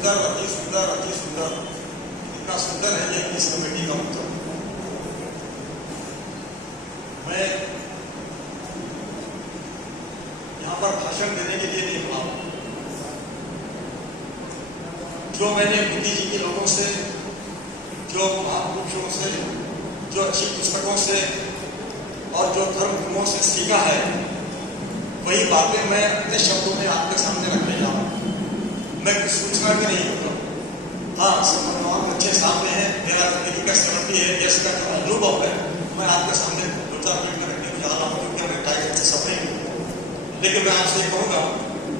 सुंदर, अति सुंदर, अति सुंदर, इतना सुंदर है ये इस कमेटी का मतलब। मैं यहाँ पर भाषण देने के लिए नहीं हुआ। जो मैंने बुद्धि जी के लोगों से, जो महापुरुषों से, जो अच्छी पुस्तकों से और जो धर्म गुरुओं से सीखा है, वही बातें मैं अपने शब्दों में आपके सामने रखने जा रहा हूँ। मैं कुछ सूचना भी नहीं होता। हाँ, समझ अच्छे सामने हैं, मेरा जिंदगी का समर्थी है, देश का जो अनुभव है, मैं आपके सामने 2-4 मिनट में रखने को जा रहा हूँ, क्योंकि मैं टाइम से सफर नहीं। लेकिन मैं आपसे कहूँगा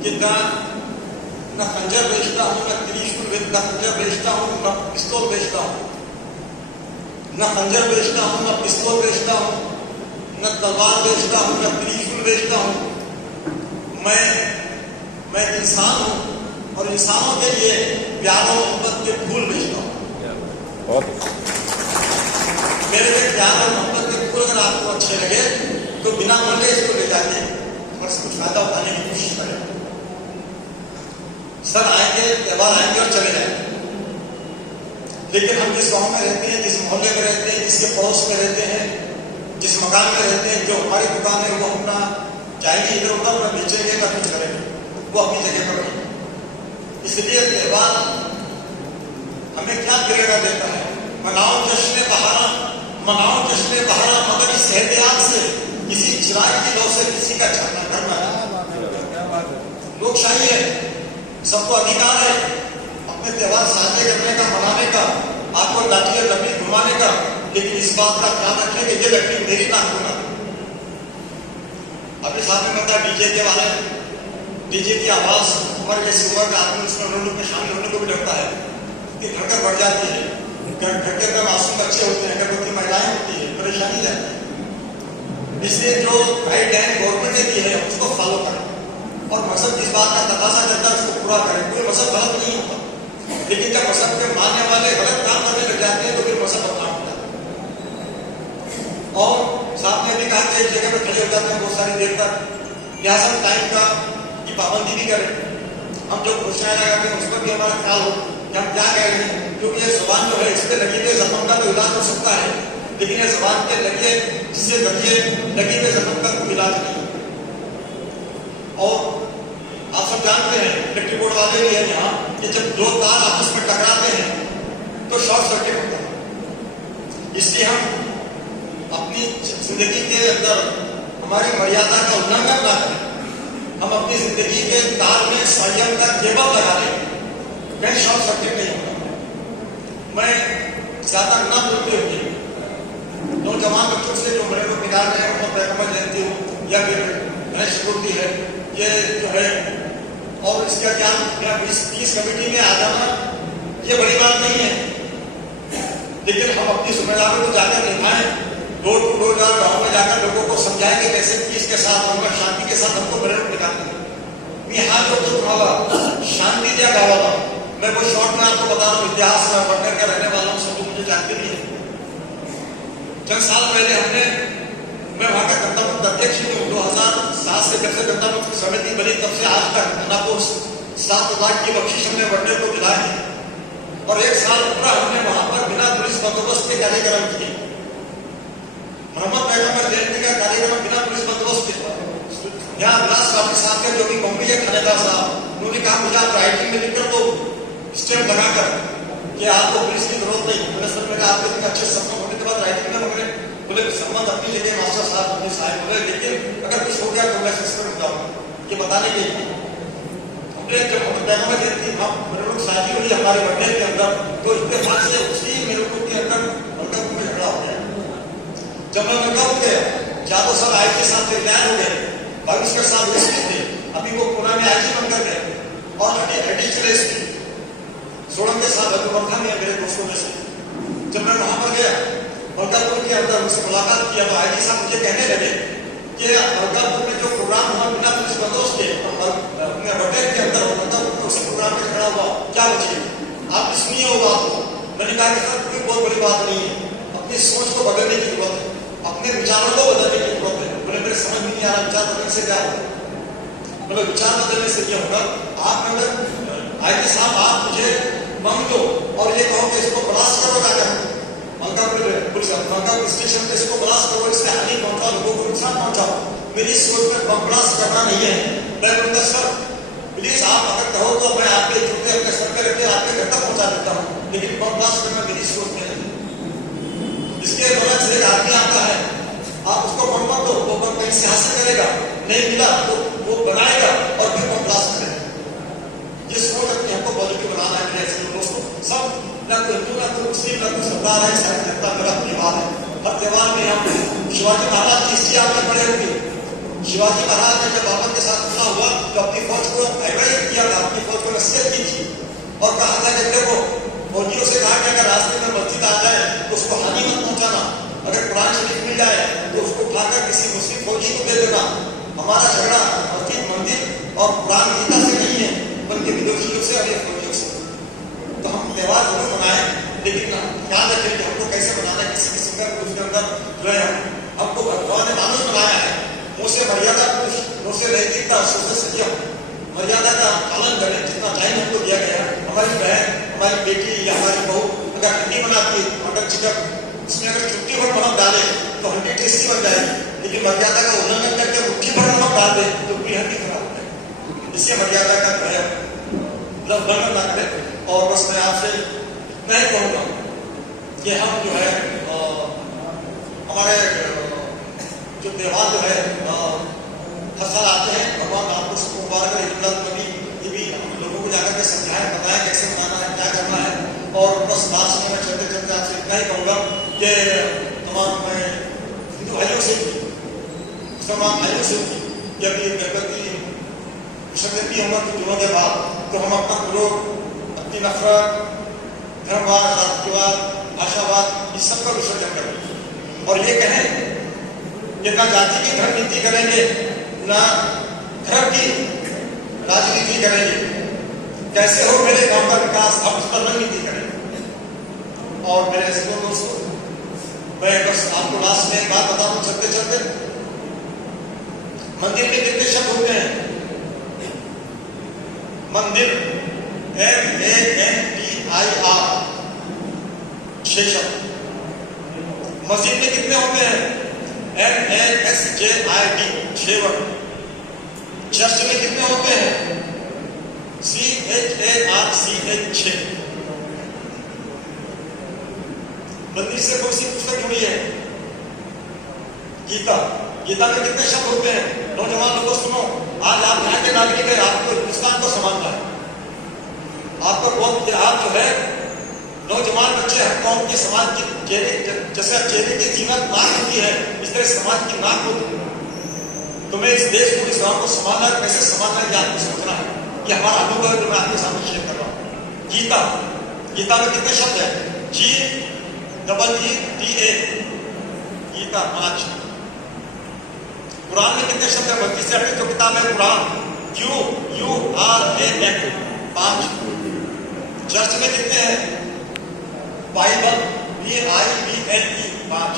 कि न खंजर बेचता हूँ, न त्रिशूल न खंजर बेचता हूँ, न पिस्तौल बेचता हूँ, न खंजर बेचता हूँ, न पिस्तौल बेचता हूँ, न तलवार बेचता हूँ, न त्रिशूल बेचता हूँ। मैं इंसान हूँ और इंसानों के लिए प्यार और मोहब्बत के फूल बेचता हूँ। मेरे प्यार और मोहब्बत के फूल अगर आपको अच्छे लगे तो बिना मूल्य इसको ले जाके और इससे कुछ फायदा उठाने की कोशिश करें। सर आएंगे, त्योहार आएंगे और चले जाएंगे, लेकिन हम जिस गांव में रहते हैं, जिस मोहल्ले में रहते हैं, जिसके पड़ोस में रहते हैं, जिस मकान में रहते हैं, जो हमारी दुकान है, वो अपना जाएंगे इधर उधर, न बेचेंगे न कुछ करेंगे, वो अपनी जगह पर रहेंगे। इसलिए त्योहार हमें क्या प्रेरणा देता है? मनाओ जश्न बहारा, मनाओ जश्न बहारा, मगर इस एहतियात से किसी चिराग की लौ से किसी का झरना करना है। लोकशाही है, सबको अधिकार है अपने त्योहार साझे करने का, मनाने का, आपको लाठी लकड़ी घुमाने का, लेकिन इस बात का ध्यान रखें कि ये लकड़ी मेरी ना घुमा। अभी साथ में बता डीजे के बारे में, डीजे की आवाज उम्र के उम्र का आदमी उसमें लोगों में शामिल होने को भी डरता है कि धड़कन बढ़ जाती है, घर के अंदर मासूम बच्चे होते हैं, गर्भवती महिलाएं होती है, परेशानी जाती है। इसलिए जो गाइडलाइन गवर्नमेंट ने दी है उसको फॉलो करें और मजहब जिस बात का तकाजा करता है उसको पूरा करें। कोई मजहब गलत नहीं होता, लेकिन जब मजहब के मानने वाले गलत काम करने लग जाते हैं तो फिर मजहब बदनाम होता है। और साहब ने भी कहा कि एक जगह पर खड़े हो जाते हैं बहुत सारी देर तक, लिहाजा हम टाइम का की पाबंदी भी करें। हम जो घोषणाएं लगाते हैं उस पर भी हमारा ख्याल हो कि हम क्या कह रहे हैं, क्योंकि ये जुबान जो है इस पर लगी हुई जख्म का तो इलाज हो सकता है, लेकिन ये जुबान पे लगे जिससे लगी हुई जख्म का कोई इलाज नहीं। और आप सब जानते हैं, इलेक्ट्रिक बोर्ड वाले भी हैं यहाँ, कि जब दो तार आपस में टकराते हैं तो शॉर्ट सर्किट होता है। इसलिए हम अपनी जिंदगी के अंदर हमारी मर्यादा का उल्लंघन ना करें। हम अपनी जिंदगी के तार में संयम का केबल लगा लें, कहीं शॉर्ट सर्किट नहीं होगा। मैं ज्यादा न बोलते हुए नौजवान बच्चों से जो बड़े लोग निकाल रहे हैं उनको पैगम्बर जयंती हो या फिर गणेश चतुर्थी है, ये जो है, और इसका क्या 20 कमेटी में आ जाना ये बड़ी बात नहीं है, लेकिन हम अपनी जिम्मेदारी को जाकर निभाएं। डोर टू डोर गाँव में जाकर लोगों को समझाएंगे कैसे पीस के साथ रहूंगा, शांति के साथ हमको बड़े लोग निकालते हैं। मी हा जो तो तुम्हारा शांति दिया गावा। मैं वो शॉर्ट में आपको बता रहा हूँ, इतिहास में पढ़ने का रहने वाला हूँ, सब मुझे जानते भी है। चंद साल पहले मैं वहां का जनता पक्ष अध्यक्ष हूँ। 2007 से जब से जनता पक्ष समिति बनी तब से आज तक आपको 7 लाख की बख्शिश हमने बढ़ने को दिलाई है, और 1 साल पूरा हमने वहां पर बिना पुलिस बंदोबस्त के कार्यक्रम किए। मोहम्मद पैगम्बर जयंती का कार्यक्रम बिना पुलिस बंदोबस्त के। यहाँ विलास काफी साथ में जो भी बम्बई है खानेदार साहब, उन्होंने कहा मुझे आप राइटिंग में लिखकर दो, स्टैम्प लगाकर कि आपको पुलिस की जरूरत नहीं। मैंने सर में कहा आपके इतने अच्छे सम्मान होने के बाद राइटिंग में मगर बोले संबंध अपनी जगह मास्टर साहब अपने साहब बोले, लेकिन अगर कुछ हो गया तो मैं सस्पेंड हो जाऊंगा, ये बताने के लिए हमने जब पैगम्बर जयंती मेरे लोग शादी हुई हमारे बढ़ने के अंदर, तो इत्तेफाक से उसी मेरे लोग के अंदर उनका में झगड़ा हो गया। जब मैं उनका हो गया, जादव सब आई के साथ रिटायर हो गए, भविष्य के साथ एसपी थे, अभी वो पुणे में आईजी बनकर गए, और एडिशनल एसपी सोलन के साथ अभिवर्धा में मेरे दोस्तों में से। जब मैं वहां पर गया बलगापुर के अंदर, उनसे मुलाकात किया तो आईजी साहब मुझे कहने लगे कि बलगापुर में जो प्रोग्राम हुआ बिना पुलिस बंदोबस्त के होटल के अंदर, उसी प्रोग्राम में खड़ा हुआ, क्या बचिए आप सुनिए हो बात को। मैंने कहा कि सर कोई बहुत बड़ी बात नहीं है, अपनी सोच को बदलने की जरूरत है, अपने विचारों को बदलने की जरूरत है। बोले मेरे समझ नहीं आ रहा विचार बदलने से क्या होगा। मतलब विचार बदलने से क्या होगा, आप अगर आईजी साहब आप मुझे बम दो और ये कहो कि इसको ब्लास्ट करो जाकर मलकापुर स्टेशन पे इसको ब्लास्ट करो, इससे हानि पहुंचाओ, लोगों को नुकसान पहुंचाओ। मेरी सोच में बम ब्लास्ट करना नहीं है। मैं बोलता सर प्लीज आप अगर कहो तो मैं आपके जूते अपने सर पे रखे आपके घर तक पहुंचा देता हूँ, लेकिन बम ब्लास्ट करना मेरी सोच में नहीं। इसके बगल से एक आदमी आता है, आप उसको बम मत दो, वो बम कहीं से हासिल करेगा, नहीं मिला तो वो बनाएगा और फिर बम ब्लास्ट करेगा। ये सोच अपनी हमको पॉजिटिव बनाना है। मेरे ऐसे लोगों को सब ना कोई हिंदू ना कोई मुस्लिम ना कोई सरदार है, सारी जनता मेरा परिवार है। हर त्योहार में हम शिवाजी महाराज की हिस्ट्री आपने पढ़े होंगे। शिवाजी महाराज ने जब बाबर के साथ हमला हुआ तो अपनी फौज को एडवाइज किया था, अपनी फौज को नसीहत की थी और कहा था कि देखो फौजियों से कहा कि अगर रास्ते में मस्जिद आ जाए तो उसको हानि मत पहुंचाना, अगर कुरान शरीफ मिल जाए तो उसको उठाकर किसी मुस्लिम फौजी को दे देना। हमारा झगड़ा मस्जिद मंदिर और कुरान गीता से नहीं है, बल्कि विदेशियों से और फौजियों से। तो हम त्योहार जरूर मनाएं, लेकिन याद रखें कि हमको कैसे मनाना है। किसी किसी का उसके अंदर जो है हमको भगवान ने मानुष बनाया है, मुंह से मर्यादा मुंह से नैतिकता से संयम मर्यादा का पालन करें। जितना टाइम हमको दिया गया, हमारी बहन हमारी बेटी या हमारी बहू अगर हंडी बनाती है, मटन चिकन उसमें अगर चुटकी भर नमक डाले तो हंडी टेस्टी बन जाएगी, लेकिन मर्यादा का उल्लंघन करके मुट्ठी भर नमक डाल दे तो पूरी हंडी खराब हो जाएगी। इससे मर्यादा का जो है उल्लंघन ना करें। और बस मैं आपसे मैं कहूँगा कि हम जो है हमारे जो त्योहार जो है हर साल आते हैं, भगवान आपको सबको मुबारक है। कभी ये भी हम लोगों को जाकर के समझाएं, बताएं कैसे मनाना है, क्या करना है। और बस लास्ट में मैं चलते चलते आपसे इतना ही कहूँगा कि तमाम मैं हिंदू भाइयों से मुसलमान भाइयों से कि अभी गणपति विसर्जन भी होगा कुछ दिनों के बाद, तो हम अपना क्रोध, अपनी नफरत, धर्मवाद, जातिवाद, भाषावाद इस सब का विसर्जन करें और ये कहें कि ना जाति की धर्म नीति करेंगे, ना धर्म की राजनीति करेंगे। कैसे हो मेरे गांव का विकास, हम उस पर रणनीति करेंगे। और मेरे ऐसे दोस्तों, मैं बस आपको लास्ट में एक बात बता दूं चलते चलते, मंदिर में कितने शब्द होते हैं? मंदिर MANDIR 6 शब्द। मस्जिद में कितने होते हैं? MASJID 6 word. चर्च में कितने होते हैं? CHARCH 6। मंदिर से कौन सी पुस्तक जुड़ी है? गीता। गीता में कितने शब्द होते हैं? नौजवान लोगों सुनो, आज आप यहाँ के नागरिक है, आपको हिंदुस्तान को संभालना है। आपका कौम आप जो है नौजवान बच्चे हर कौम के समाज की चेहरे जैसे चेहरे की जीवन नाक होती है, इस तरह समाज की नाक होती है। तुम्हें इस देश को, इस गांव को संभालना है, कैसे संभालना है, आपको सोचना है। ये हमारा अनुभव है जो मैं आपके सामने शेयर कर रहा हूँ। गीता, गीता में कितने शब्द है? GEETA गीता 5। कुरान में कितने शब्द है? 32 से 38 जो किताब है कुरान, QURAN 5। चर्च में कितने हैं? Bible BIBLE 5।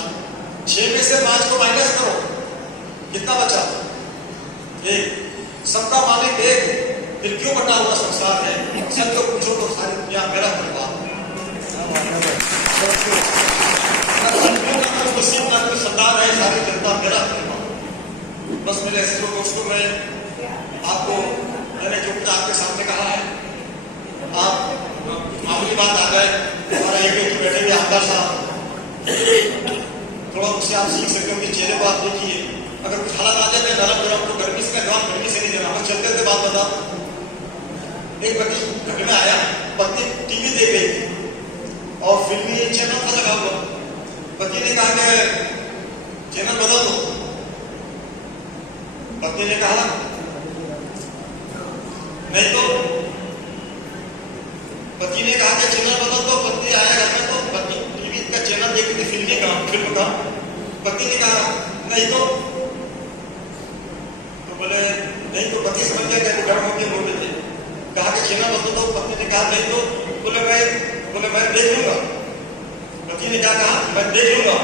6 में से 5 को माइनस करो, कितना बचा? 1। सबका मालिक एक, फिर क्यों बना हुआ संसार है? सबको पूछो तो सारी दुनिया मेरा परिवार। मुस्लिम ना कोई सरदार है, सारी जनता मेरा परिवार। बस मेरे ऐसे दोस्तों, मैं आपको मैंने जो कुछ आपके सामने कहा है, आप मामूली बात आ जाए, हमारा एक बैठे हुए आमदार साहब, थोड़ा उससे आप सीख सकते हो कि चेहरे को आप देखिए, अगर कुछ हालात आ जाए नरम गरम तो गर्मी से जवाब गर्मी से नहीं देना। बस चलते थे बात बता, एक पति घर में आया, पत्नी टीवी देख रही थी और फिल्मी चैनल था लगा हुआ। पति ने कहा कि चैनल बदल दो। पत्नी ने कहा नहीं तो, पति ने कहा कि चैनल बदल दो। पत्नी आया घर में तो पत्नी टीवी का चैनल देख रही थी, फिल्म का। पति ने कहा नहीं तो बोले नहीं तो। पति समझ गया कि गर्म होकर बोल रहे थे, कहा कि चैनल बदल दो। पत्नी ने कहा नहीं तो। बोले मैं देख लूंगा। पति ने क्या कहा? मैं देख लूंगा।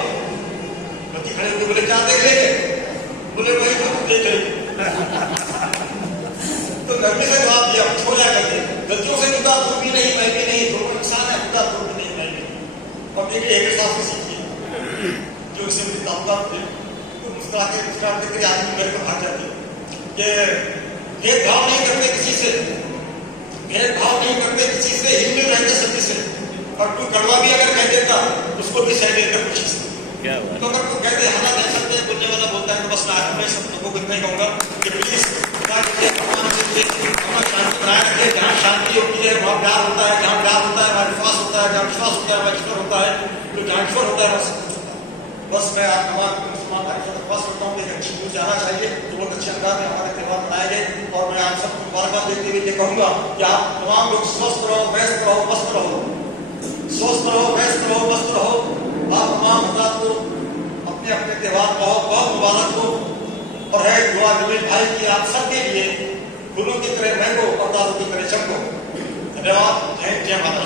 पति खड़े होकर बोले क्या देख लेंगे? बोले भाई तो देख लेंगे। तो गर्मी से जवाब दिया, छोड़ जाकर गलतियों से जुदा, तुम भी नहीं मैं भी नहीं, दोनों ज्यादा दूर नहीं बनाएंगे। और देखिए एक साथ से सीखिए जो इससे मुझे ताल्लुकात थे तो मुस्कुराते के आदमी मेरे को भाग जाते कि भेदभाव नहीं करते किसी से, भेदभाव नहीं करते किसी से, हिंदू रहते सभी से। और तू कड़वा भी अगर कह देता उसको भी सह देता खुशी से। तो अगर तू कहते हालात रह सकते हैं बोलने वाला बोलता है तो बस मैं सब लोगों को इतना ही कहूंगा कि प्लीज शांति बनाए रखिए। जहाँ शांति होती है वहाँ प्यार होता है, जहाँ प्यार होता है वहाँ विश्वास होता है, जहाँ विश्वास होता है वहाँ ईश्वर होता है, तो जहाँ ईश्वर होता है वहाँ सब कुछ होता है। बस मैं आप तमाम मुसलमान भाई से विश्वास करता हूँ कि एक अच्छी न्यूज आना चाहिए। तो बहुत अच्छे अंदाज में हमारे त्यौहार मनाए गए और मैं आप सबको मुबारकबाद देते हुए ये कहूंगा कि आप तमाम लोग स्वस्थ रहो, व्यस्त रहो, मस्त रहो, स्वस्थ रहो, व्यस्त रहो, मस्त रहो। आप तमाम हजरात को अपने अपने त्यौहार बहुत बहुत मुबारक हो। और है दुआ जमील भाई की आप सबके लिए फूलों की तरह महंगो और दारों की तरह चमको। धन्यवाद। जय जय माता।